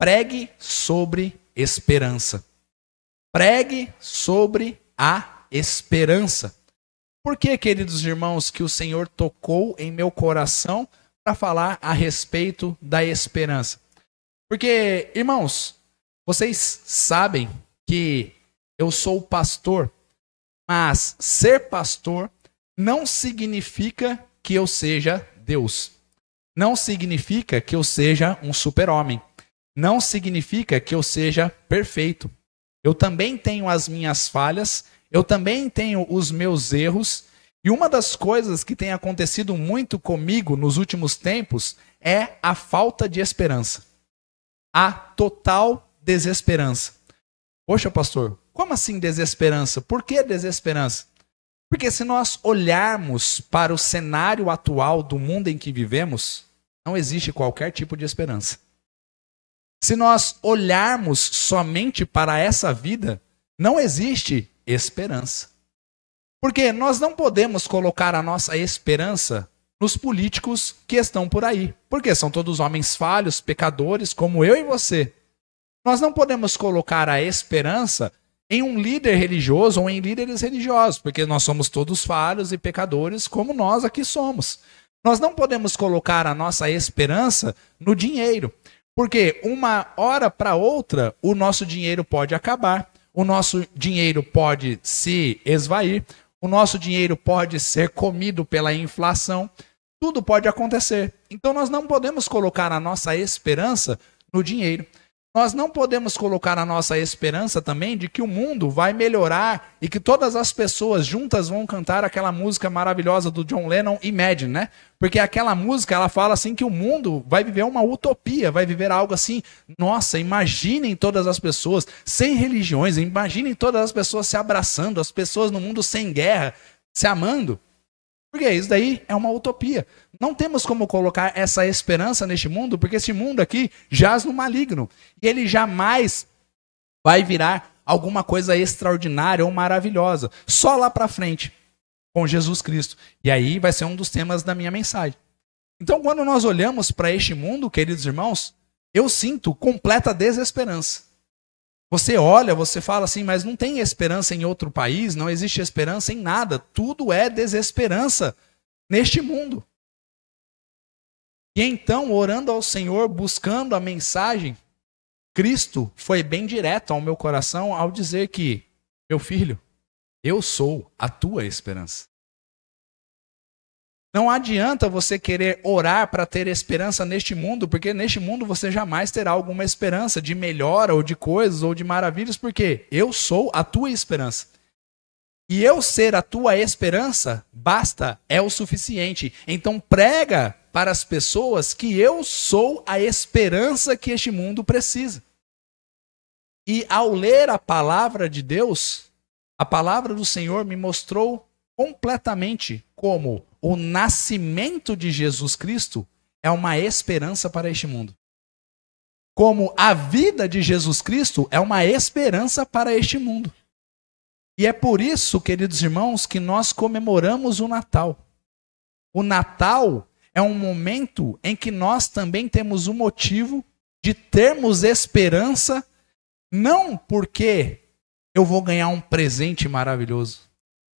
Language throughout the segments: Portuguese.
pregue sobre esperança. Pregue sobre a esperança. Por que, queridos irmãos, que o Senhor tocou em meu coração para falar a respeito da esperança? Porque, irmãos, vocês sabem que eu sou pastor, mas ser pastor não significa que eu seja Deus. Não significa que eu seja um super-homem. Não significa que eu seja perfeito. Eu também tenho as minhas falhas, eu também tenho os meus erros, e uma das coisas que tem acontecido muito comigo nos últimos tempos é a falta de esperança. A total desesperança. Poxa, pastor, como assim desesperança? Por que desesperança? Porque se nós olharmos para o cenário atual do mundo em que vivemos, não existe qualquer tipo de esperança. Se nós olharmos somente para essa vida, não existe esperança. Porque nós não podemos colocar a nossa esperança nos políticos que estão por aí. Porque são todos homens falhos, pecadores, como eu e você. Nós não podemos colocar a esperança em um líder religioso ou em líderes religiosos, porque nós somos todos falhos e pecadores, como nós aqui somos. Nós não podemos colocar a nossa esperança no dinheiro, porque uma hora para outra o nosso dinheiro pode acabar, o nosso dinheiro pode se esvair, o nosso dinheiro pode ser comido pela inflação, tudo pode acontecer. Então nós não podemos colocar a nossa esperança no dinheiro. Nós não podemos colocar a nossa esperança também de que o mundo vai melhorar e que todas as pessoas juntas vão cantar aquela música maravilhosa do John Lennon, Imagine, né? Porque aquela música, ela fala assim que o mundo vai viver uma utopia, vai viver algo assim, nossa, imaginem todas as pessoas sem religiões, imaginem todas as pessoas se abraçando, as pessoas no mundo sem guerra, se amando. Porque isso daí é uma utopia. Não temos como colocar essa esperança neste mundo, porque esse mundo aqui jaz no maligno. E ele jamais vai virar alguma coisa extraordinária ou maravilhosa. Só lá para frente, com Jesus Cristo. E aí vai ser um dos temas da minha mensagem. Então, quando nós olhamos para este mundo, queridos irmãos, eu sinto completa desesperança. Você olha, você fala assim, mas não tem esperança em outro país, não existe esperança em nada. Tudo é desesperança neste mundo. E então, orando ao Senhor, buscando a mensagem, Cristo foi bem direto ao meu coração ao dizer que, meu filho, eu sou a tua esperança. Não adianta você querer orar para ter esperança neste mundo, porque neste mundo você jamais terá alguma esperança de melhora ou de coisas ou de maravilhas, porque eu sou a tua esperança. E eu ser a tua esperança, basta, é o suficiente. Então prega para as pessoas que eu sou a esperança que este mundo precisa. E ao ler a palavra de Deus, a palavra do Senhor me mostrou completamente como o nascimento de Jesus Cristo é uma esperança para este mundo. Como a vida de Jesus Cristo é uma esperança para este mundo. E é por isso, queridos irmãos, que nós comemoramos o Natal. O Natal é um momento em que nós também temos o motivo de termos esperança, não porque eu vou ganhar um presente maravilhoso.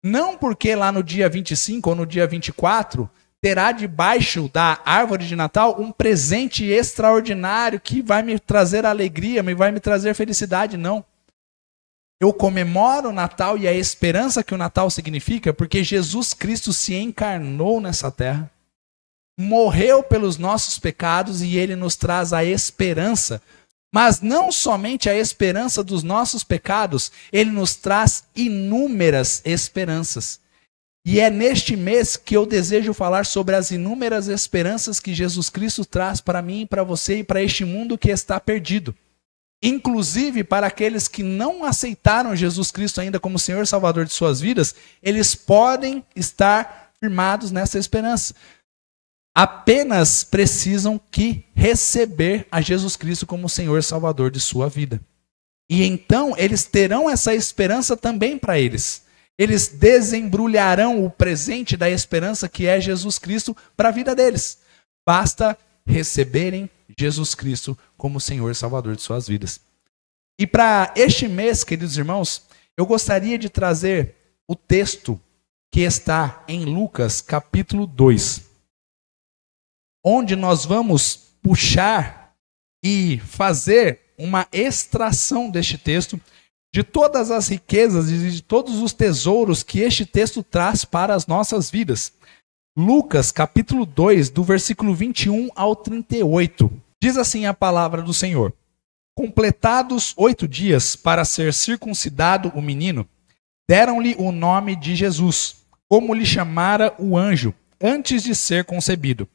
Não porque lá no dia 25 ou no dia 24 terá debaixo da árvore de Natal um presente extraordinário que vai me trazer alegria, vai me trazer felicidade, não. Eu comemoro o Natal e a esperança que o Natal significa porque Jesus Cristo se encarnou nessa terra, morreu pelos nossos pecados e ele nos traz a esperança. Mas não somente a esperança dos nossos pecados, ele nos traz inúmeras esperanças. E é neste mês que eu desejo falar sobre as inúmeras esperanças que Jesus Cristo traz para mim, para você e para este mundo que está perdido. Inclusive para aqueles que não aceitaram Jesus Cristo ainda como Senhor e Salvador de suas vidas, eles podem estar firmados nessa esperança. Apenas precisam que receber a Jesus Cristo como Senhor e Salvador de sua vida. E então eles terão essa esperança também para eles. Eles desembrulharão o presente da esperança que é Jesus Cristo para a vida deles. Basta receberem Jesus Cristo como Senhor e Salvador de suas vidas. E para este mês, queridos irmãos, eu gostaria de trazer o texto que está em Lucas capítulo 2, onde nós vamos puxar e fazer uma extração deste texto de todas as riquezas e de todos os tesouros que este texto traz para as nossas vidas. Lucas capítulo 2, do versículo 21 ao 38. Diz assim a palavra do Senhor: completados 8 dias para ser circuncidado o menino, deram-lhe o nome de Jesus, como lhe chamara o anjo, antes de ser concebido.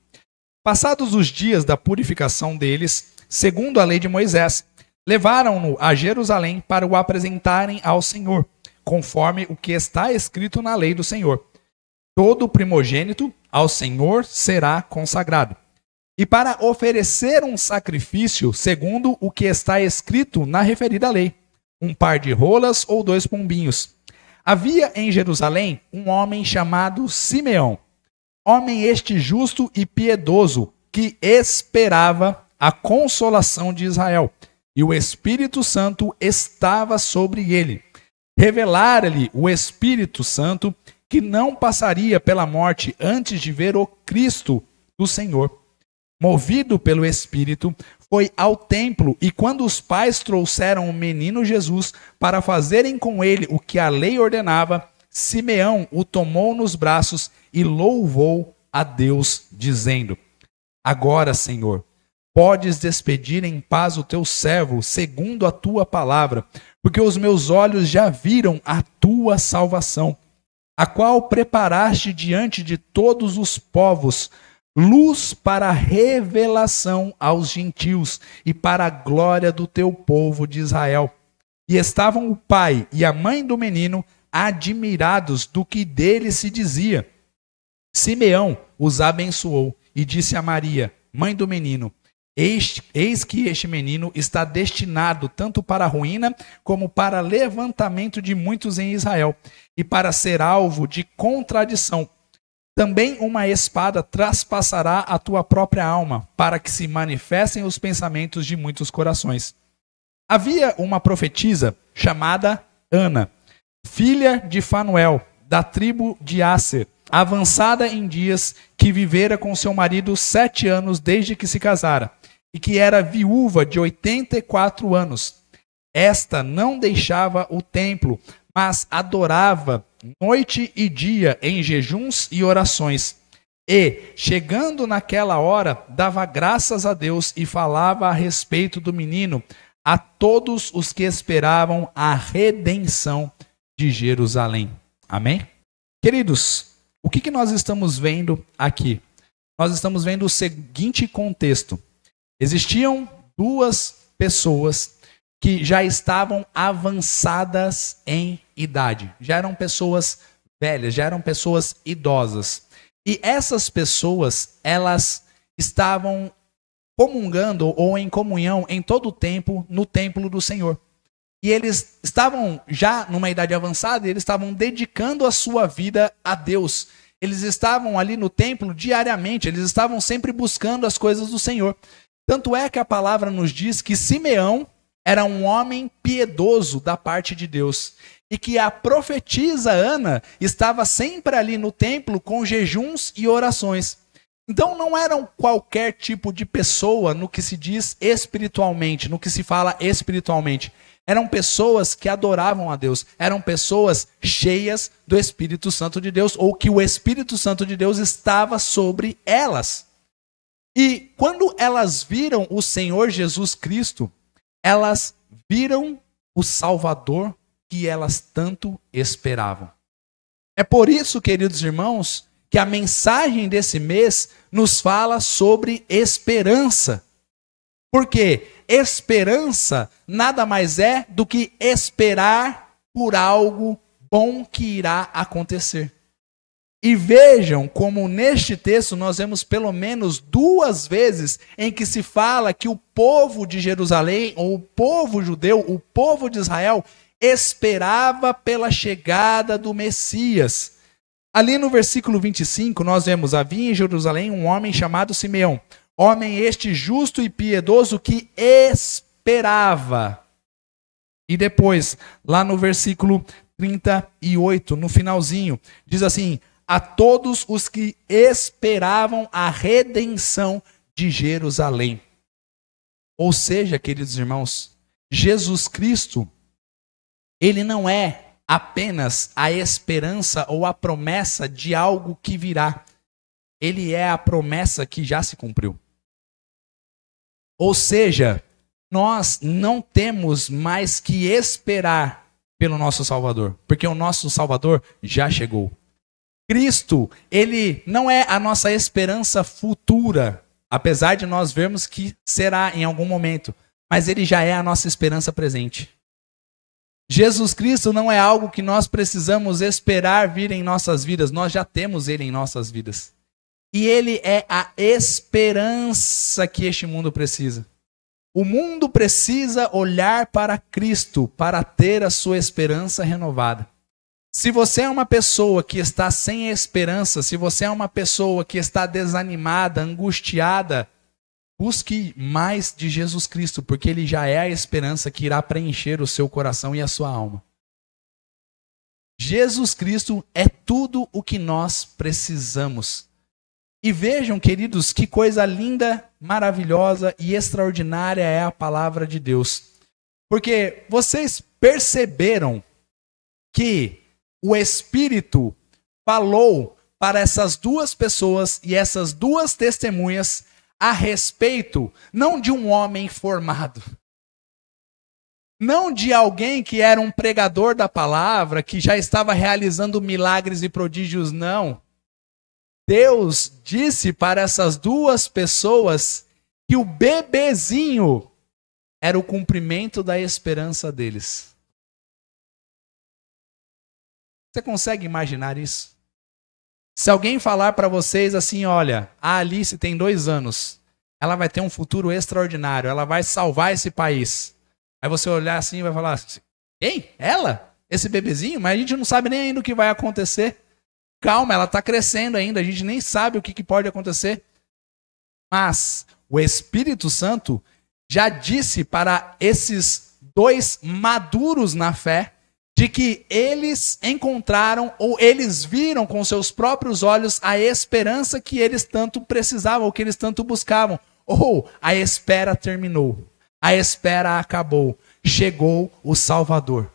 Passados os dias da purificação deles, segundo a lei de Moisés, levaram-no a Jerusalém para o apresentarem ao Senhor, conforme o que está escrito na lei do Senhor. Todo primogênito ao Senhor será consagrado. E para oferecer um sacrifício, segundo o que está escrito na referida lei, um par de rolas ou 2 pombinhos. Havia em Jerusalém um homem chamado Simeão, homem este justo e piedoso, que esperava a consolação de Israel, e o Espírito Santo estava sobre ele. Revelara-lhe o Espírito Santo que não passaria pela morte antes de ver o Cristo do Senhor. Movido pelo Espírito, foi ao templo, e quando os pais trouxeram o menino Jesus para fazerem com ele o que a lei ordenava, Simeão o tomou nos braços e louvou a Deus, dizendo: agora, Senhor, podes despedir em paz o teu servo, segundo a tua palavra, porque os meus olhos já viram a tua salvação, a qual preparaste diante de todos os povos, luz para a revelação aos gentios e para a glória do teu povo de Israel. E estavam o pai e a mãe do menino admirados do que dele se dizia. Simeão os abençoou e disse a Maria, mãe do menino: eis que este menino está destinado tanto para a ruína como para levantamento de muitos em Israel, e para ser alvo de contradição. Também uma espada traspassará a tua própria alma, para que se manifestem os pensamentos de muitos corações. Havia uma profetisa chamada Ana, filha de Fanuel, da tribo de Asser, avançada em dias, que vivera com seu marido 7 anos desde que se casara, e que era viúva de 84 anos. Esta não deixava o templo, mas adorava noite e dia em jejuns e orações. E, chegando naquela hora, dava graças a Deus e falava a respeito do menino a todos os que esperavam a redenção de Jerusalém. Amém? Queridos, o que nós estamos vendo aqui? Nós estamos vendo o seguinte contexto. Existiam 2 pessoas que já estavam avançadas em idade. Já eram pessoas velhas, já eram pessoas idosas. E essas pessoas, elas estavam comungando ou em comunhão em todo o tempo no templo do Senhor. E eles estavam já numa idade avançada e eles estavam dedicando a sua vida a Deus. Eles estavam ali no templo diariamente, eles estavam sempre buscando as coisas do Senhor. Tanto é que a palavra nos diz que Simeão era um homem piedoso da parte de Deus. E que a profetisa Ana estava sempre ali no templo com jejuns e orações. Então não eram qualquer tipo de pessoa no que se diz espiritualmente, no que se fala espiritualmente. Eram pessoas que adoravam a Deus. Eram pessoas cheias do Espírito Santo de Deus, ou que o Espírito Santo de Deus estava sobre elas. E quando elas viram o Senhor Jesus Cristo, elas viram o Salvador que elas tanto esperavam. É por isso, queridos irmãos, que a mensagem desse mês nos fala sobre esperança. Porque esperança nada mais é do que esperar por algo bom que irá acontecer. E vejam como neste texto nós vemos pelo menos 2 vezes em que se fala que o povo de Jerusalém, ou o povo judeu, o povo de Israel, esperava pela chegada do Messias. Ali no versículo 25 nós vemos: havia em Jerusalém um homem chamado Simeão, Homem este justo e piedoso que esperava. E depois, lá no versículo 38, no finalzinho, diz assim: a todos os que esperavam a redenção de Jerusalém. Ou seja, queridos irmãos, Jesus Cristo, ele não é apenas a esperança ou a promessa de algo que virá. Ele é a promessa que já se cumpriu. Ou seja, nós não temos mais que esperar pelo nosso Salvador, porque o nosso Salvador já chegou. Cristo, ele não é a nossa esperança futura, apesar de nós vermos que será em algum momento, mas ele já é a nossa esperança presente. Jesus Cristo não é algo que nós precisamos esperar vir em nossas vidas, nós já temos ele em nossas vidas. E ele é a esperança que este mundo precisa. O mundo precisa olhar para Cristo para ter a sua esperança renovada. Se você é uma pessoa que está sem esperança, se você é uma pessoa que está desanimada, angustiada, busque mais de Jesus Cristo, porque ele já é a esperança que irá preencher o seu coração e a sua alma. Jesus Cristo é tudo o que nós precisamos. E vejam, queridos, que coisa linda, maravilhosa e extraordinária é a palavra de Deus. Porque vocês perceberam que o Espírito falou para essas duas pessoas e essas duas testemunhas a respeito não de um homem formado, não de alguém que era um pregador da palavra, que já estava realizando milagres e prodígios, não. Deus disse para essas duas pessoas que o bebezinho era o cumprimento da esperança deles. Você consegue imaginar isso? Se alguém falar para vocês assim, olha, a Alice tem 2 anos, ela vai ter um futuro extraordinário, ela vai salvar esse país. Aí você olhar assim e vai falar assim, quem? Ela? Esse bebezinho? Mas a gente não sabe nem ainda o que vai acontecer. Calma, ela está crescendo ainda, a gente nem sabe o que pode acontecer. Mas o Espírito Santo já disse para esses 2 maduros na fé, de que eles encontraram ou eles viram com seus próprios olhos a esperança que eles tanto precisavam, ou que eles tanto buscavam. Ou a espera terminou, a espera acabou, chegou o Salvador.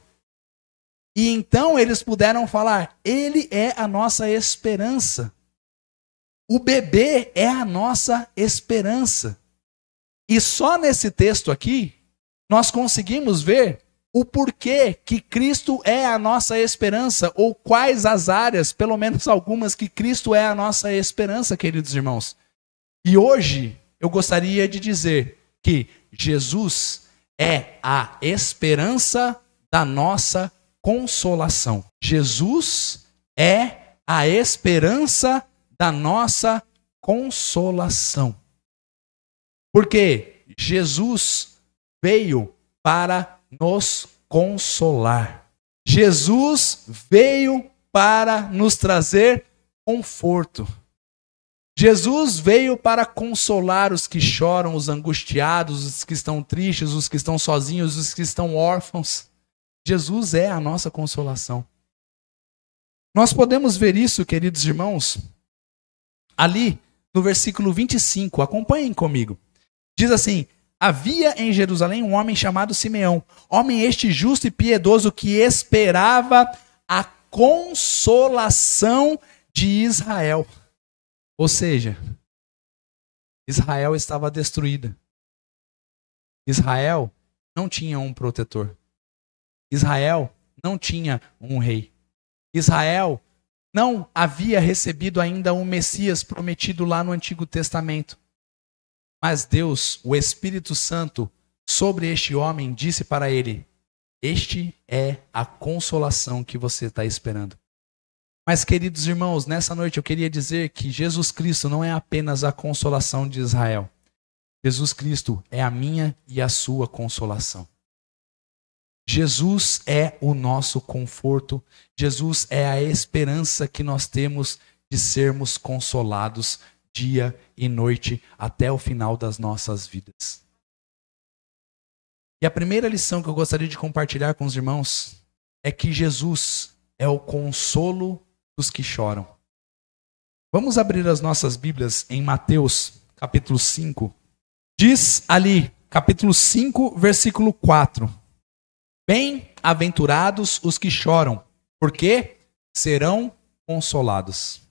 E então eles puderam falar, ele é a nossa esperança. O bebê é a nossa esperança. E só nesse texto aqui, nós conseguimos ver o porquê que Cristo é a nossa esperança, ou quais as áreas, pelo menos algumas, que Cristo é a nossa esperança, queridos irmãos. E hoje eu gostaria de dizer que Jesus é a esperança da nossa consolação. Jesus é a esperança da nossa consolação. Porque Jesus veio para nos consolar. Jesus veio para nos trazer conforto. Jesus veio para consolar os que choram, os angustiados, os que estão tristes, os que estão sozinhos, os que estão órfãos. Jesus é a nossa consolação. Nós podemos ver isso, queridos irmãos, ali no versículo 25. Acompanhem comigo. Diz assim: havia em Jerusalém um homem chamado Simeão, homem este justo e piedoso que esperava a consolação de Israel. Ou seja, Israel estava destruída. Israel não tinha um protetor. Israel não tinha um rei. Israel não havia recebido ainda um Messias prometido lá no Antigo Testamento. Mas Deus, o Espírito Santo, sobre este homem, disse para ele: este é a consolação que você está esperando. Mas, queridos irmãos, nessa noite eu queria dizer que Jesus Cristo não é apenas a consolação de Israel. Jesus Cristo é a minha e a sua consolação. Jesus é o nosso conforto. Jesus é a esperança que nós temos de sermos consolados dia e noite até o final das nossas vidas. E a primeira lição que eu gostaria de compartilhar com os irmãos é que Jesus é o consolo dos que choram. Vamos abrir as nossas Bíblias em Mateus, capítulo 5. Diz ali, capítulo 5, versículo 4. Bem-aventurados os que choram, porque serão consolados.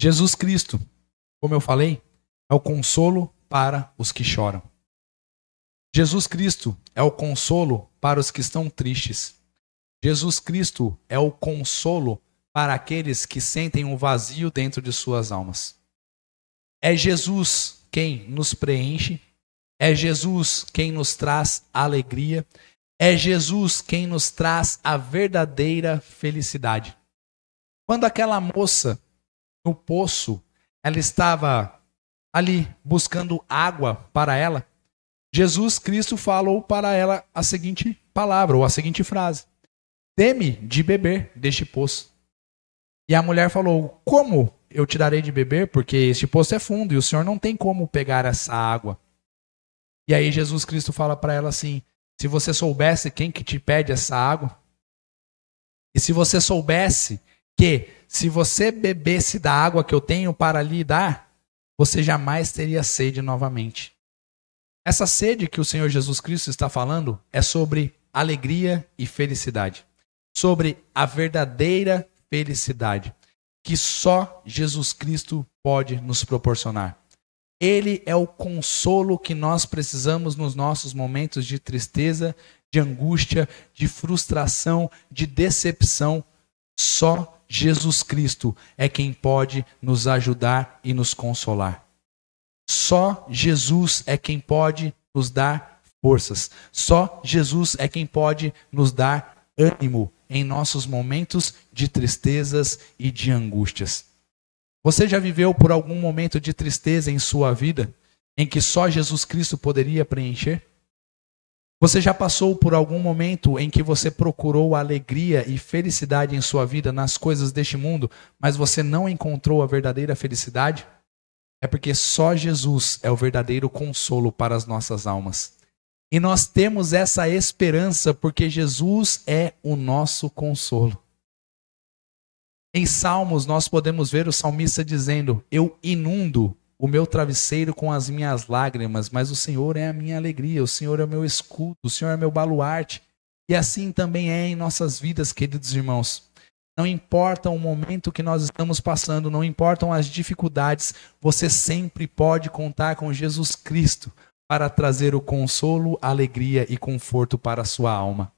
Jesus Cristo, como eu falei, é o consolo para os que choram. Jesus Cristo é o consolo para os que estão tristes. Jesus Cristo é o consolo para aqueles que sentem um vazio dentro de suas almas. É Jesus quem nos preenche, é Jesus quem nos traz alegria, é Jesus quem nos traz a verdadeira felicidade. Quando aquela moça no poço, ela estava ali buscando água para ela, Jesus Cristo falou para ela a seguinte palavra, ou a seguinte frase: dê-me de beber deste poço. E a mulher falou: como eu te darei de beber? Porque este poço é fundo e o Senhor não tem como pegar essa água. E aí Jesus Cristo fala para ela assim: se você soubesse quem que te pede essa água, e se você soubesse que se você bebesse da água que eu tenho para lhe dar, você jamais teria sede novamente. Essa sede que o Senhor Jesus Cristo está falando é sobre alegria e felicidade. Sobre a verdadeira felicidade que só Jesus Cristo pode nos proporcionar. Ele é o consolo que nós precisamos nos nossos momentos de tristeza, de angústia, de frustração, de decepção. Só Jesus Cristo é quem pode nos ajudar e nos consolar. Só Jesus é quem pode nos dar forças. Só Jesus é quem pode nos dar ânimo em nossos momentos de tristezas e de angústias. Você já viveu por algum momento de tristeza em sua vida, em que só Jesus Cristo poderia preencher? Você já passou por algum momento em que você procurou alegria e felicidade em sua vida nas coisas deste mundo, mas você não encontrou a verdadeira felicidade? É porque só Jesus é o verdadeiro consolo para as nossas almas. E nós temos essa esperança porque Jesus é o nosso consolo. Em Salmos nós podemos ver o salmista dizendo: eu inundo o meu travesseiro com as minhas lágrimas, mas o Senhor é a minha alegria, o Senhor é o meu escudo, o Senhor é meu baluarte. E assim também é em nossas vidas, queridos irmãos. Não importa o momento que nós estamos passando, não importam as dificuldades, você sempre pode contar com Jesus Cristo para trazer o consolo, alegria e conforto para a sua alma.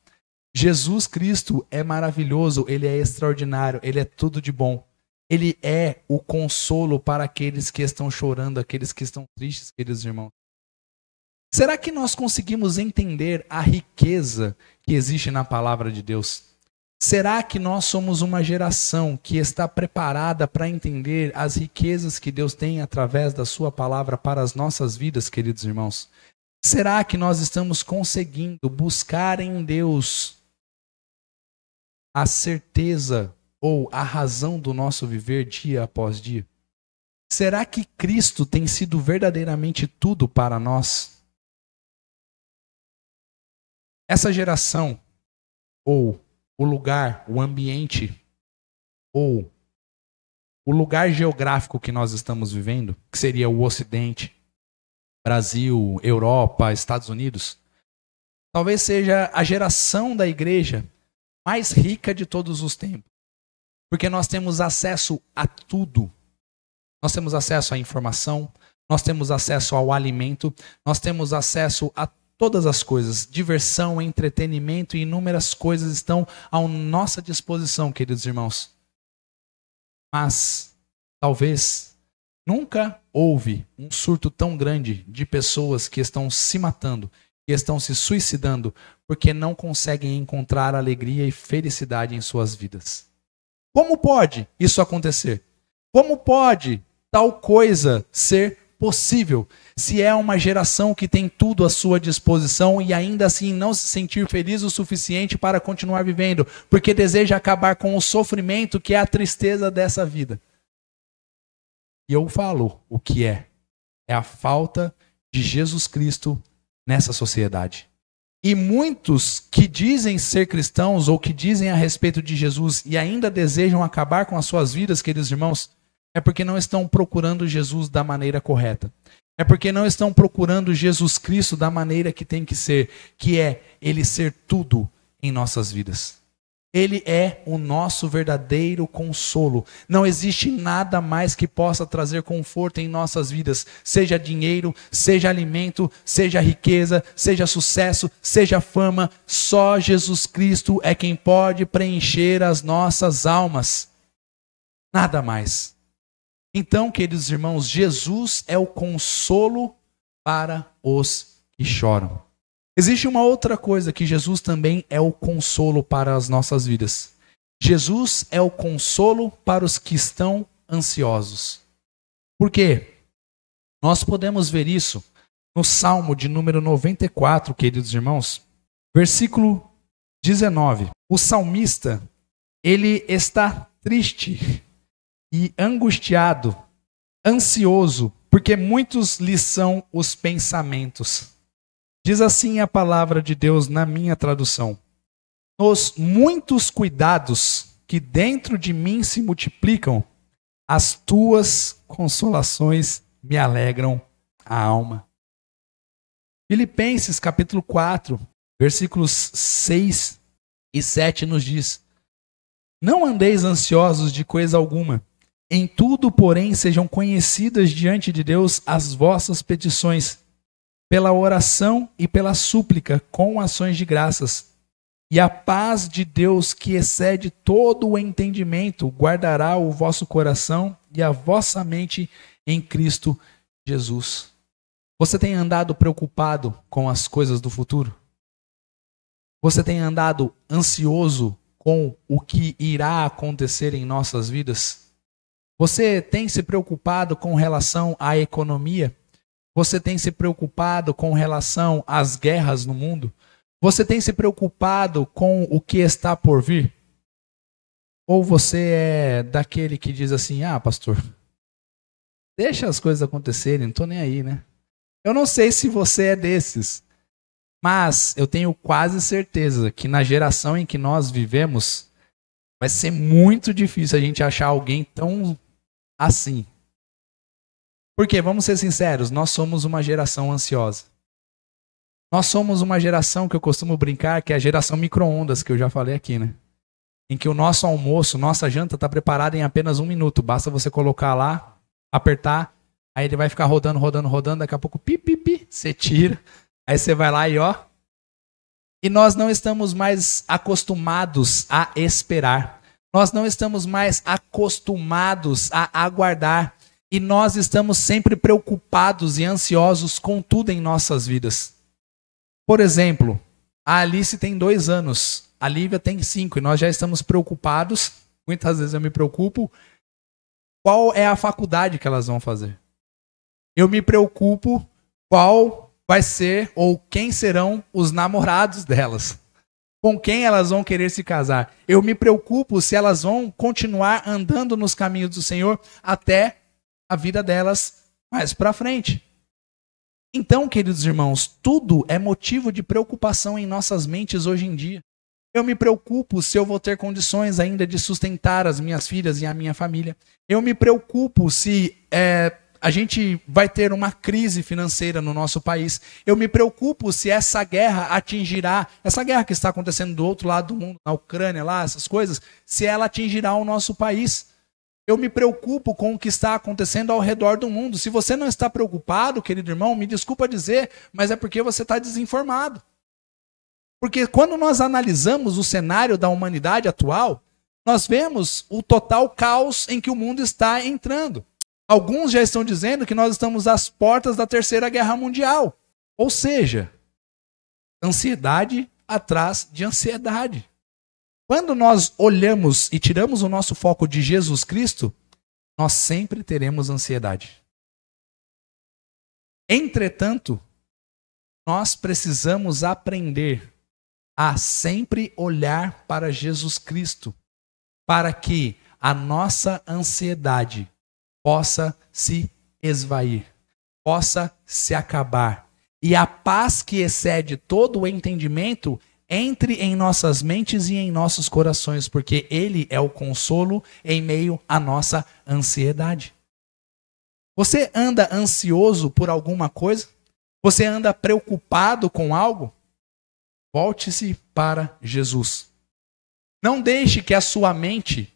Jesus Cristo é maravilhoso, Ele é extraordinário, Ele é tudo de bom. Ele é o consolo para aqueles que estão chorando, aqueles que estão tristes, queridos irmãos. Será que nós conseguimos entender a riqueza que existe na palavra de Deus? Será que nós somos uma geração que está preparada para entender as riquezas que Deus tem através da sua palavra para as nossas vidas, queridos irmãos? Será que nós estamos conseguindo buscar em Deus a certeza ou a razão do nosso viver dia após dia? Será que Cristo tem sido verdadeiramente tudo para nós? Essa geração, ou o lugar, o ambiente, ou o lugar geográfico que nós estamos vivendo, que seria o Ocidente, Brasil, Europa, Estados Unidos, talvez seja a geração da igreja mais rica de todos os tempos. Porque nós temos acesso a tudo. Nós temos acesso à informação, nós temos acesso ao alimento, nós temos acesso a todas as coisas. Diversão, entretenimento e inúmeras coisas estão à nossa disposição, queridos irmãos. Mas, talvez, nunca houve um surto tão grande de pessoas que estão se matando, que estão se suicidando, porque não conseguem encontrar alegria e felicidade em suas vidas. Como pode isso acontecer? Como pode tal coisa ser possível se é uma geração que tem tudo à sua disposição e ainda assim não se sentir feliz o suficiente para continuar vivendo, porque deseja acabar com o sofrimento que é a tristeza dessa vida? E eu falo o que é. É a falta de Jesus Cristo nessa sociedade. E muitos que dizem ser cristãos ou que dizem a respeito de Jesus e ainda desejam acabar com as suas vidas, queridos irmãos, é porque não estão procurando Jesus da maneira correta. É porque não estão procurando Jesus Cristo da maneira que tem que ser, que é Ele ser tudo em nossas vidas. Ele é o nosso verdadeiro consolo. Não existe nada mais que possa trazer conforto em nossas vidas, seja dinheiro, seja alimento, seja riqueza, seja sucesso, seja fama. Só Jesus Cristo é quem pode preencher as nossas almas. Nada mais. Então, queridos irmãos, Jesus é o consolo para os que choram. Existe uma outra coisa, que Jesus também é o consolo para as nossas vidas. Jesus é o consolo para os que estão ansiosos. Por quê? Nós podemos ver isso no Salmo de número 94, queridos irmãos, versículo 19. O salmista, ele está triste e angustiado, ansioso, porque muitos lhe são os pensamentos. Diz assim a palavra de Deus na minha tradução: nos muitos cuidados que dentro de mim se multiplicam, as tuas consolações me alegram a alma. Filipenses capítulo 4, versículos 6 e 7 nos diz: não andeis ansiosos de coisa alguma, em tudo, porém, sejam conhecidas diante de Deus as vossas petições, pela oração e pela súplica, com ações de graças. E a paz de Deus, que excede todo o entendimento, guardará o vosso coração e a vossa mente em Cristo Jesus. Você tem andado preocupado com as coisas do futuro? Você tem andado ansioso com o que irá acontecer em nossas vidas? Você tem se preocupado com relação à economia? Você tem se preocupado com relação às guerras no mundo? Você tem se preocupado com o que está por vir? Ou você é daquele que diz assim: ah, pastor, deixa as coisas acontecerem, não estou nem aí, né? Eu não sei se você é desses, mas eu tenho quase certeza que na geração em que nós vivemos, vai ser muito difícil a gente achar alguém tão assim. Porque, vamos ser sinceros, nós somos uma geração ansiosa. Nós somos uma geração que eu costumo brincar que é a geração micro-ondas, que eu já falei aqui, né? Em que o nosso almoço, nossa janta está preparada em apenas 1 minuto. Basta você colocar lá, apertar, aí ele vai ficar rodando, rodando, rodando, daqui a pouco, pi, pi, pi, você tira. Aí você vai lá e ó. E nós não estamos mais acostumados a esperar. Nós não estamos mais acostumados a aguardar. E nós estamos sempre preocupados e ansiosos com tudo em nossas vidas. Por exemplo, a Alice tem 2 anos, a Lívia tem 5 e nós já estamos preocupados. Muitas vezes eu me preocupo. Qual é a faculdade que elas vão fazer? Eu me preocupo qual vai ser ou quem serão os namorados delas. Com quem elas vão querer se casar. Eu me preocupo se elas vão continuar andando nos caminhos do Senhor até a vida delas mais para frente. Então, queridos irmãos, tudo é motivo de preocupação em nossas mentes hoje em dia. Eu me preocupo se eu vou ter condições ainda de sustentar as minhas filhas e a minha família. Eu me preocupo se a gente vai ter uma crise financeira no nosso país. Eu me preocupo se essa guerra atingirá, essa guerra que está acontecendo do outro lado do mundo, na Ucrânia, lá, essas coisas, se ela atingirá o nosso país. Eu me preocupo com o que está acontecendo ao redor do mundo. Se você não está preocupado, querido irmão, me desculpa dizer, mas é porque você está desinformado. Porque quando nós analisamos o cenário da humanidade atual, nós vemos o total caos em que o mundo está entrando. Alguns já estão dizendo que nós estamos às portas da Terceira Guerra Mundial. Ou seja, ansiedade atrás de ansiedade. Quando nós olhamos e tiramos o nosso foco de Jesus Cristo, nós sempre teremos ansiedade. Entretanto, nós precisamos aprender a sempre olhar para Jesus Cristo, para que a nossa ansiedade possa se esvair, possa se acabar. E a paz que excede todo o entendimento entre em nossas mentes e em nossos corações, porque Ele é o consolo em meio à nossa ansiedade. Você anda ansioso por alguma coisa? Você anda preocupado com algo? Volte-se para Jesus. Não deixe que a sua mente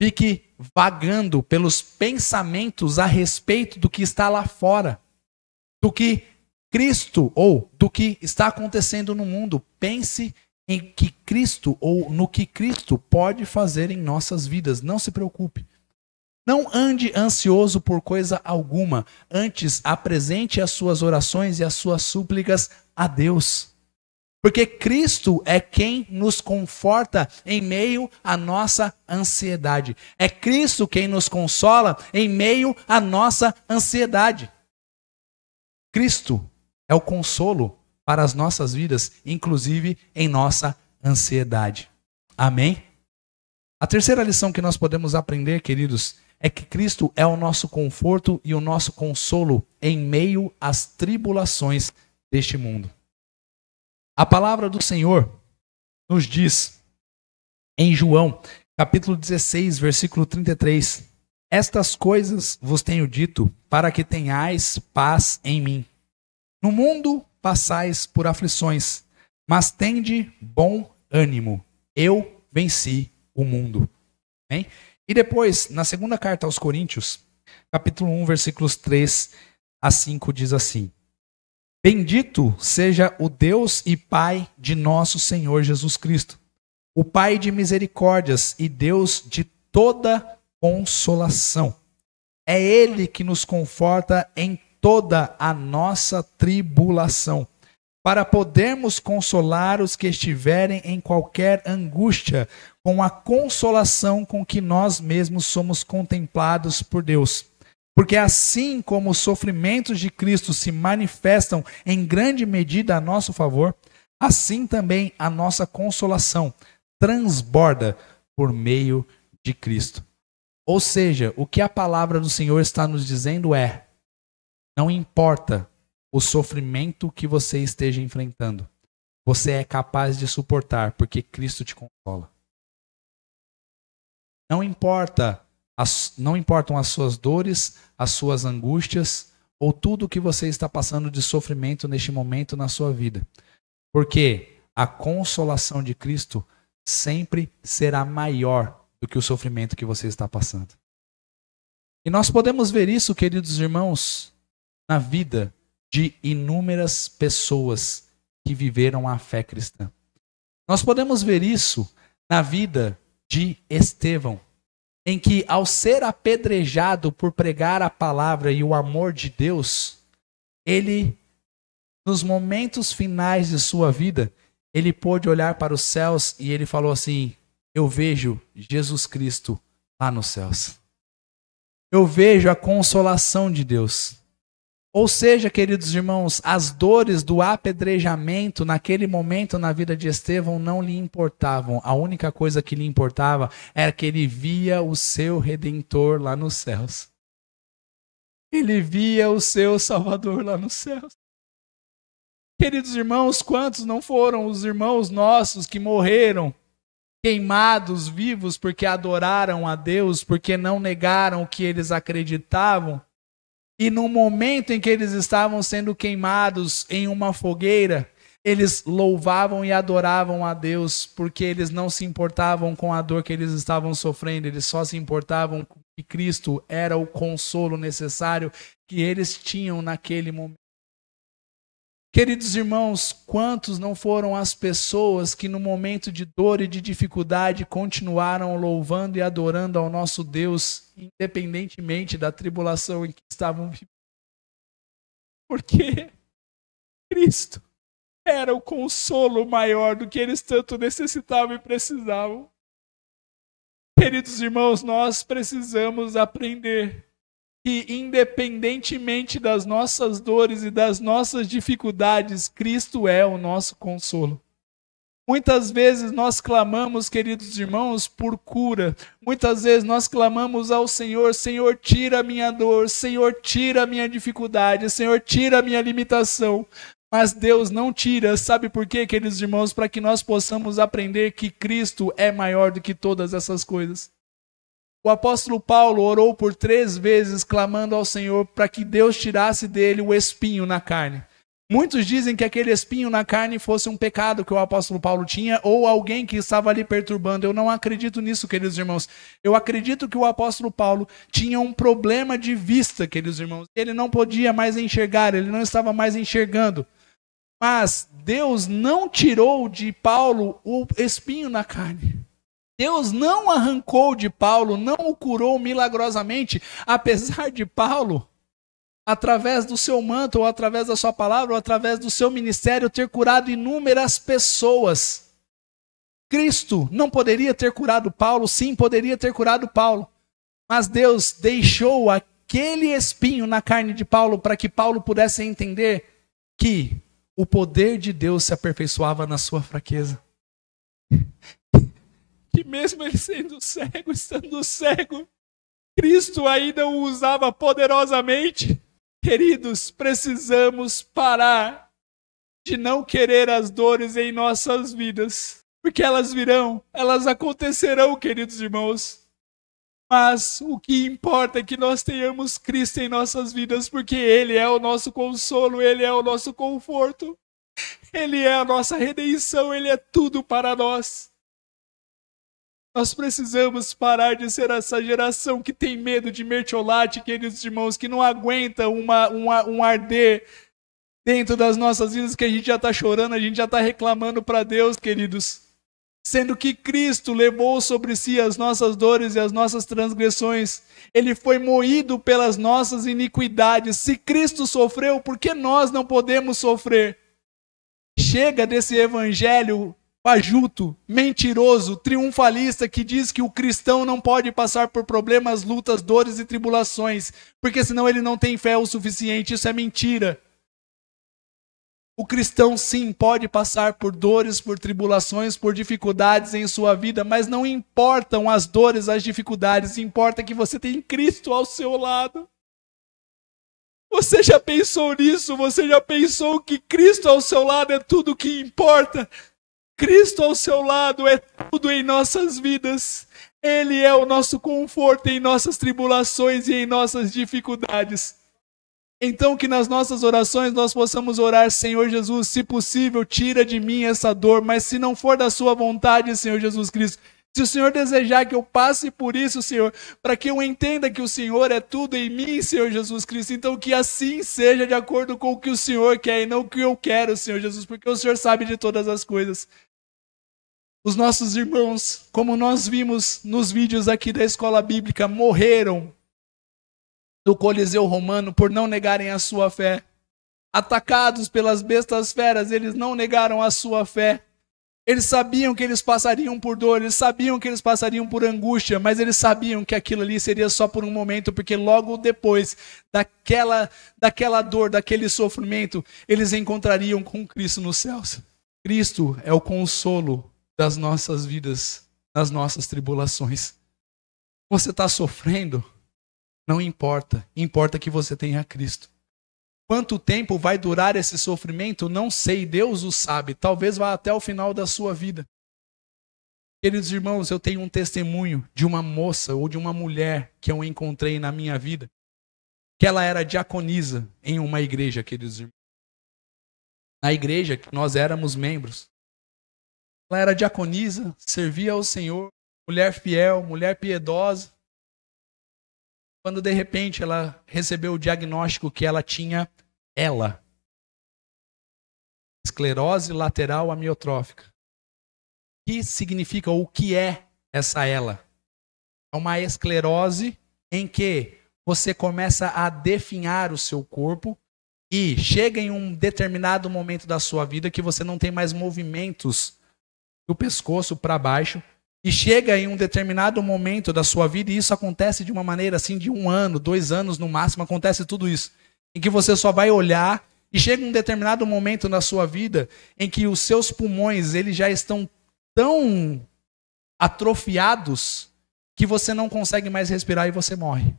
fique vagando pelos pensamentos a respeito do que está lá fora, do que Cristo ou do que está acontecendo no mundo. Pense em que Cristo ou no que Cristo pode fazer em nossas vidas. Não se preocupe. Não ande ansioso por coisa alguma. Antes, apresente as suas orações e as suas súplicas a Deus. Porque Cristo é quem nos conforta em meio à nossa ansiedade. É Cristo quem nos consola em meio à nossa ansiedade. Cristo é o consolo para as nossas vidas, inclusive em nossa ansiedade. Amém? A terceira lição que nós podemos aprender, queridos, é que Cristo é o nosso conforto e o nosso consolo em meio às tribulações deste mundo. A palavra do Senhor nos diz em João, capítulo 16, versículo 33, estas coisas vos tenho dito para que tenhais paz em mim. No mundo passais por aflições, mas tende bom ânimo. Eu venci o mundo. Amém? E depois, na segunda carta aos Coríntios, capítulo 1, versículos 3 a 5, diz assim: Bendito seja o Deus e Pai de nosso Senhor Jesus Cristo, o Pai de misericórdias e Deus de toda consolação. É Ele que nos conforta em toda a nossa tribulação, para podermos consolar os que estiverem em qualquer angústia, com a consolação com que nós mesmos somos contemplados por Deus. Porque assim como os sofrimentos de Cristo se manifestam em grande medida a nosso favor, assim também a nossa consolação transborda por meio de Cristo. Ou seja, o que a palavra do Senhor está nos dizendo é: não importa o sofrimento que você esteja enfrentando, você é capaz de suportar, porque Cristo te consola. Não importam as suas dores, as suas angústias, ou tudo o que você está passando de sofrimento neste momento na sua vida. Porque a consolação de Cristo sempre será maior do que o sofrimento que você está passando. E nós podemos ver isso, queridos irmãos, na vida de inúmeras pessoas que viveram a fé cristã. Nós podemos ver isso na vida de Estevão, em que, ao ser apedrejado por pregar a palavra e o amor de Deus, ele, nos momentos finais de sua vida, ele pôde olhar para os céus e ele falou assim: eu vejo Jesus Cristo lá nos céus. Eu vejo a consolação de Deus. Ou seja, queridos irmãos, as dores do apedrejamento naquele momento na vida de Estevão não lhe importavam. A única coisa que lhe importava era que ele via o seu Redentor lá nos céus. Ele via o seu Salvador lá nos céus. Queridos irmãos, quantos não foram os irmãos nossos que morreram queimados vivos porque adoraram a Deus, porque não negaram o que eles acreditavam? E no momento em que eles estavam sendo queimados em uma fogueira, eles louvavam e adoravam a Deus, porque eles não se importavam com a dor que eles estavam sofrendo, eles só se importavam com que Cristo era o consolo necessário que eles tinham naquele momento. Queridos irmãos, quantos não foram as pessoas que no momento de dor e de dificuldade continuaram louvando e adorando ao nosso Deus, independentemente da tribulação em que estavam vivendo? Porque Cristo era o consolo maior do que eles tanto necessitavam e precisavam. Queridos irmãos, nós precisamos aprender que, independentemente das nossas dores e das nossas dificuldades, Cristo é o nosso consolo. Muitas vezes nós clamamos, queridos irmãos, por cura. Muitas vezes nós clamamos ao Senhor: Senhor, tira a minha dor, Senhor, tira a minha dificuldade, Senhor, tira a minha limitação. Mas Deus não tira, sabe por quê, queridos irmãos? Para que nós possamos aprender que Cristo é maior do que todas essas coisas. O apóstolo Paulo orou por 3 vezes, clamando ao Senhor para que Deus tirasse dele o espinho na carne. Muitos dizem que aquele espinho na carne fosse um pecado que o apóstolo Paulo tinha, ou alguém que estava ali perturbando. Eu não acredito nisso, queridos irmãos. Eu acredito que o apóstolo Paulo tinha um problema de vista, queridos irmãos. Ele não podia mais enxergar, ele não estava mais enxergando. Mas Deus não tirou de Paulo o espinho na carne. Deus não arrancou de Paulo, não o curou milagrosamente, apesar de Paulo, através do seu manto, ou através da sua palavra, ou através do seu ministério, ter curado inúmeras pessoas. Cristo não poderia ter curado Paulo? Sim, poderia ter curado Paulo. Mas Deus deixou aquele espinho na carne de Paulo para que Paulo pudesse entender que o poder de Deus se aperfeiçoava na sua fraqueza. Que mesmo ele sendo cego, estando cego, Cristo ainda o usava poderosamente. Queridos, precisamos parar de não querer as dores em nossas vidas, porque elas virão, elas acontecerão, queridos irmãos. Mas o que importa é que nós tenhamos Cristo em nossas vidas, porque Ele é o nosso consolo, Ele é o nosso conforto, Ele é a nossa redenção, Ele é tudo para nós. Nós precisamos parar de ser essa geração que tem medo de mertiolate, queridos irmãos, que não aguenta um arder dentro das nossas vidas, que a gente já está chorando, a gente já está reclamando para Deus, queridos. Sendo que Cristo levou sobre si as nossas dores e as nossas transgressões. Ele foi moído pelas nossas iniquidades. Se Cristo sofreu, por que nós não podemos sofrer? Chega desse evangelho fajuto, mentiroso, triunfalista, que diz que o cristão não pode passar por problemas, lutas, dores e tribulações, porque senão ele não tem fé o suficiente. Isso é mentira. O cristão sim pode passar por dores, por tribulações, por dificuldades em sua vida, mas não importam as dores, as dificuldades, importa que você tem Cristo ao seu lado. Você já pensou nisso? Você já pensou que Cristo ao seu lado é tudo o que importa? Cristo ao seu lado é tudo em nossas vidas. Ele é o nosso conforto em nossas tribulações e em nossas dificuldades. Então que nas nossas orações nós possamos orar: Senhor Jesus, se possível, tira de mim essa dor, mas se não for da sua vontade, Senhor Jesus Cristo, se o Senhor desejar que eu passe por isso, Senhor, para que eu entenda que o Senhor é tudo em mim, Senhor Jesus Cristo, então que assim seja de acordo com o que o Senhor quer e não o que eu quero, Senhor Jesus, porque o Senhor sabe de todas as coisas. Os nossos irmãos, como nós vimos nos vídeos aqui da Escola Bíblica, morreram do Coliseu Romano por não negarem a sua fé. Atacados pelas bestas feras, eles não negaram a sua fé. Eles sabiam que eles passariam por dor, eles sabiam que eles passariam por angústia, mas eles sabiam que aquilo ali seria só por um momento, porque logo depois daquela dor, daquele sofrimento, eles encontrariam com Cristo nos céus. Cristo é o consolo das nossas vidas, das nossas tribulações. Você está sofrendo? Não importa. Importa que você tenha Cristo. Quanto tempo vai durar esse sofrimento? Não sei. Deus o sabe. Talvez vá até o final da sua vida. Queridos irmãos, eu tenho um testemunho de uma moça ou de uma mulher que eu encontrei na minha vida, que ela era diaconisa em uma igreja, queridos irmãos. Na igreja que nós éramos membros. Ela era diaconisa, servia ao Senhor, mulher fiel, mulher piedosa. Quando de repente ela recebeu o diagnóstico que ela tinha esclerose lateral amiotrófica. O que significa ou o que é essa ELA? É uma esclerose em que você começa a definhar o seu corpo e chega em um determinado momento da sua vida que você não tem mais movimentos do pescoço para baixo, e chega em um determinado momento da sua vida, e isso acontece de uma maneira assim de 1 ano, 2 anos no máximo, acontece tudo isso, em que você só vai olhar E chega um determinado momento na sua vida em que os seus pulmões eles já estão tão atrofiados que você não consegue mais respirar e você morre.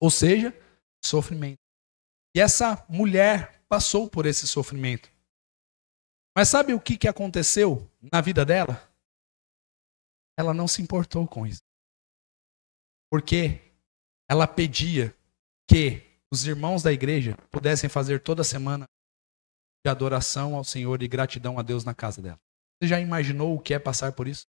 Ou seja, sofrimento. E essa mulher passou por esse sofrimento. Mas sabe o que aconteceu na vida dela? Ela não se importou com isso. Porque ela pedia que os irmãos da igreja pudessem fazer toda semana de adoração ao Senhor e gratidão a Deus na casa dela. Você já imaginou o que é passar por isso?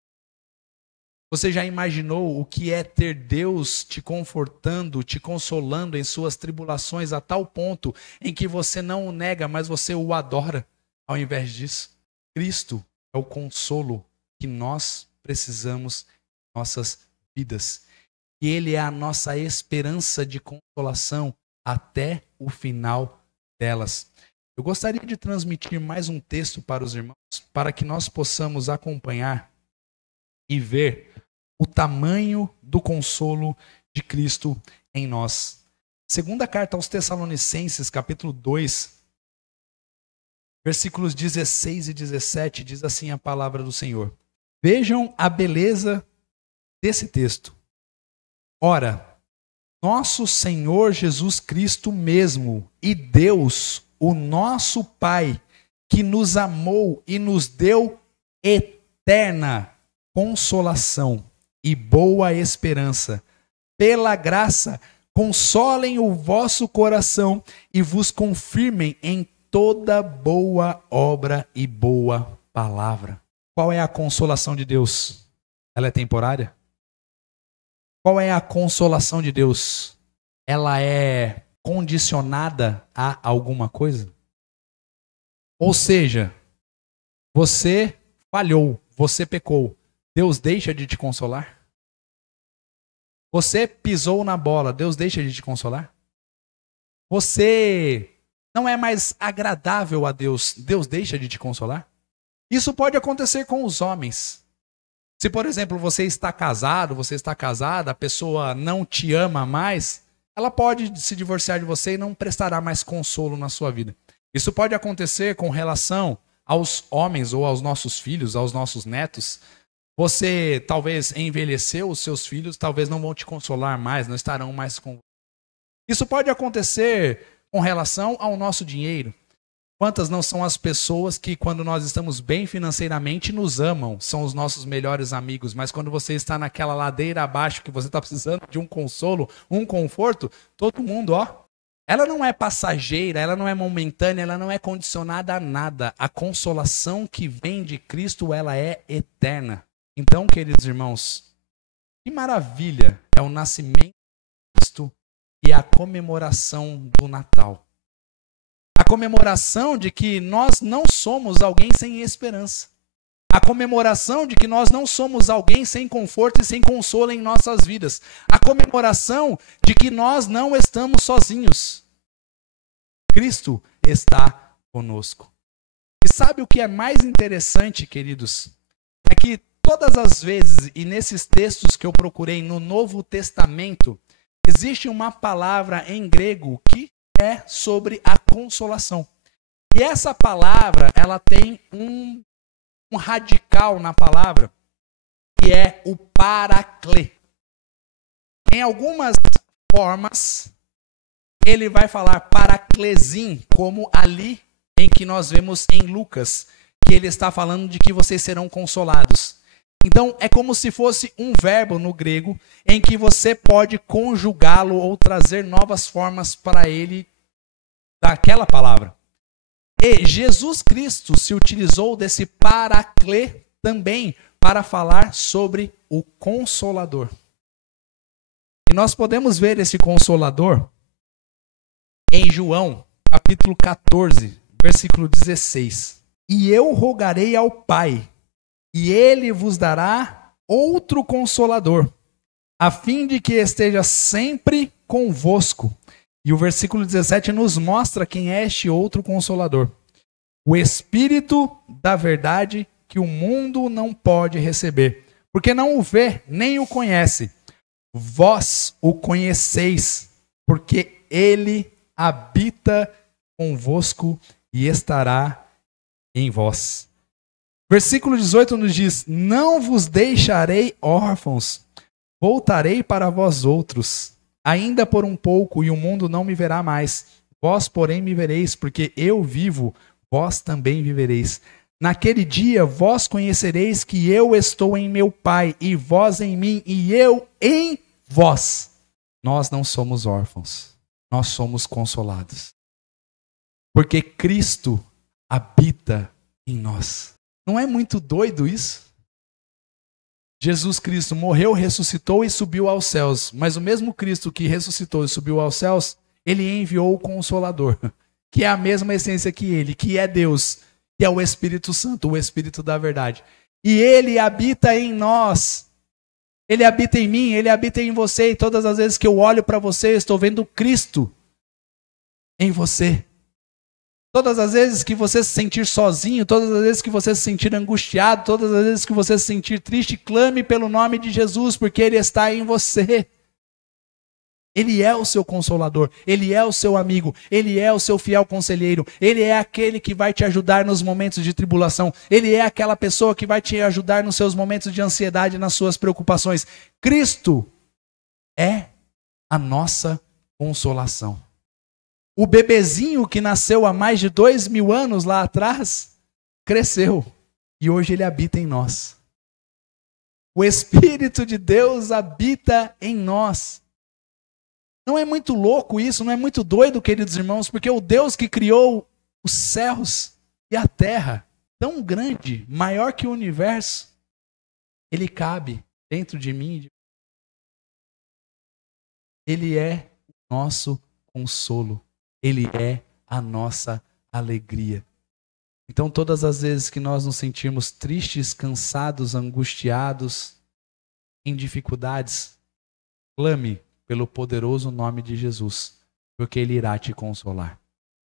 Você já imaginou o que é ter Deus te confortando, te consolando em suas tribulações a tal ponto em que você não o nega, mas você o adora ao invés disso? Cristo é o consolo que nós precisamos em nossas vidas. E Ele é a nossa esperança de consolação até o final delas. Eu gostaria de transmitir mais um texto para os irmãos, para que nós possamos acompanhar e ver o tamanho do consolo de Cristo em nós. Segunda carta aos Tessalonicenses, capítulo 2, versículos 16 e 17, diz assim a palavra do Senhor. Vejam a beleza desse texto. Ora, nosso Senhor Jesus Cristo mesmo e Deus, o nosso Pai, que nos amou e nos deu eterna consolação e boa esperança, pela graça, consolem o vosso coração e vos confirmem em toda boa obra e boa palavra. Qual é a consolação de Deus? Ela é temporária? Qual é a consolação de Deus? Ela é condicionada a alguma coisa? Ou seja, você falhou, você pecou. Deus deixa de te consolar? Você pisou na bola, Deus deixa de te consolar? Você não é mais agradável a Deus, Deus deixa de te consolar? Isso pode acontecer com os homens. Se, por exemplo, você está casado, você está casada, a pessoa não te ama mais, ela pode se divorciar de você e não prestará mais consolo na sua vida. Isso pode acontecer com relação aos homens ou aos nossos filhos, aos nossos netos. Você talvez envelheceu, os seus filhos talvez não vão te consolar mais, não estarão mais com você. Isso pode acontecer com relação ao nosso dinheiro. Quantas não são as pessoas que, quando nós estamos bem financeiramente, nos amam, são os nossos melhores amigos, mas quando você está naquela ladeira abaixo, que você está precisando de um consolo, um conforto, todo mundo, ela não é passageira, ela não é momentânea, ela não é condicionada a nada. A consolação que vem de Cristo, ela é eterna. Então, queridos irmãos, que maravilha é o nascimento de Cristo e a comemoração do Natal. A comemoração de que nós não somos alguém sem esperança. A comemoração de que nós não somos alguém sem conforto e sem consolo em nossas vidas. A comemoração de que nós não estamos sozinhos. Cristo está conosco. E sabe o que é mais interessante, queridos? É que todas as vezes, e nesses textos que eu procurei no Novo Testamento, existe uma palavra em grego que é sobre a consolação. E essa palavra, ela tem um radical na palavra, que é o paraklê. Em algumas formas, ele vai falar paraclesim, como ali em que nós vemos em Lucas, que ele está falando de que vocês serão consolados. Então, é como se fosse um verbo no grego em que você pode conjugá-lo ou trazer novas formas para ele daquela palavra. E Jesus Cristo se utilizou desse paraklê também para falar sobre o Consolador. E nós podemos ver esse Consolador em João, capítulo 14, versículo 16. E eu rogarei ao Pai, e ele vos dará outro Consolador, a fim de que esteja sempre convosco. E o versículo 17 nos mostra quem é este outro Consolador. O Espírito da verdade que o mundo não pode receber, porque não o vê, nem o conhece. Vós o conheceis, porque ele habita convosco e estará em vós. Versículo 18 nos diz: não vos deixarei órfãos, voltarei para vós outros, ainda por um pouco, e o mundo não me verá mais. Vós, porém, me vereis, porque eu vivo, vós também vivereis. Naquele dia vós conhecereis que eu estou em meu Pai, e vós em mim, e eu em vós. Nós não somos órfãos, nós somos consolados. Porque Cristo habita em nós. Não é muito doido isso? Jesus Cristo morreu, ressuscitou e subiu aos céus. Mas o mesmo Cristo que ressuscitou e subiu aos céus, ele enviou o Consolador, que é a mesma essência que ele, que é Deus, que é o Espírito Santo, o Espírito da verdade. E ele habita em nós. Ele habita em mim, ele habita em você. E todas as vezes que eu olho para você, eu estou vendo Cristo em você. Todas as vezes que você se sentir sozinho, todas as vezes que você se sentir angustiado, todas as vezes que você se sentir triste, clame pelo nome de Jesus, porque Ele está em você. Ele é o seu consolador, Ele é o seu amigo, Ele é o seu fiel conselheiro, Ele é aquele que vai te ajudar nos momentos de tribulação, Ele é aquela pessoa que vai te ajudar nos seus momentos de ansiedade, nas suas preocupações. Cristo é a nossa consolação. O bebezinho que nasceu há mais de 2000 anos lá atrás, cresceu e hoje ele habita em nós. O Espírito de Deus habita em nós. Não é muito louco isso, não é muito doido, queridos irmãos, porque o Deus que criou os céus e a terra, tão grande, maior que o universo, ele cabe dentro de mim. Ele é o nosso consolo. Ele é a nossa alegria. Então, todas as vezes que nós nos sentirmos tristes, cansados, angustiados, em dificuldades, clame pelo poderoso nome de Jesus, porque Ele irá te consolar.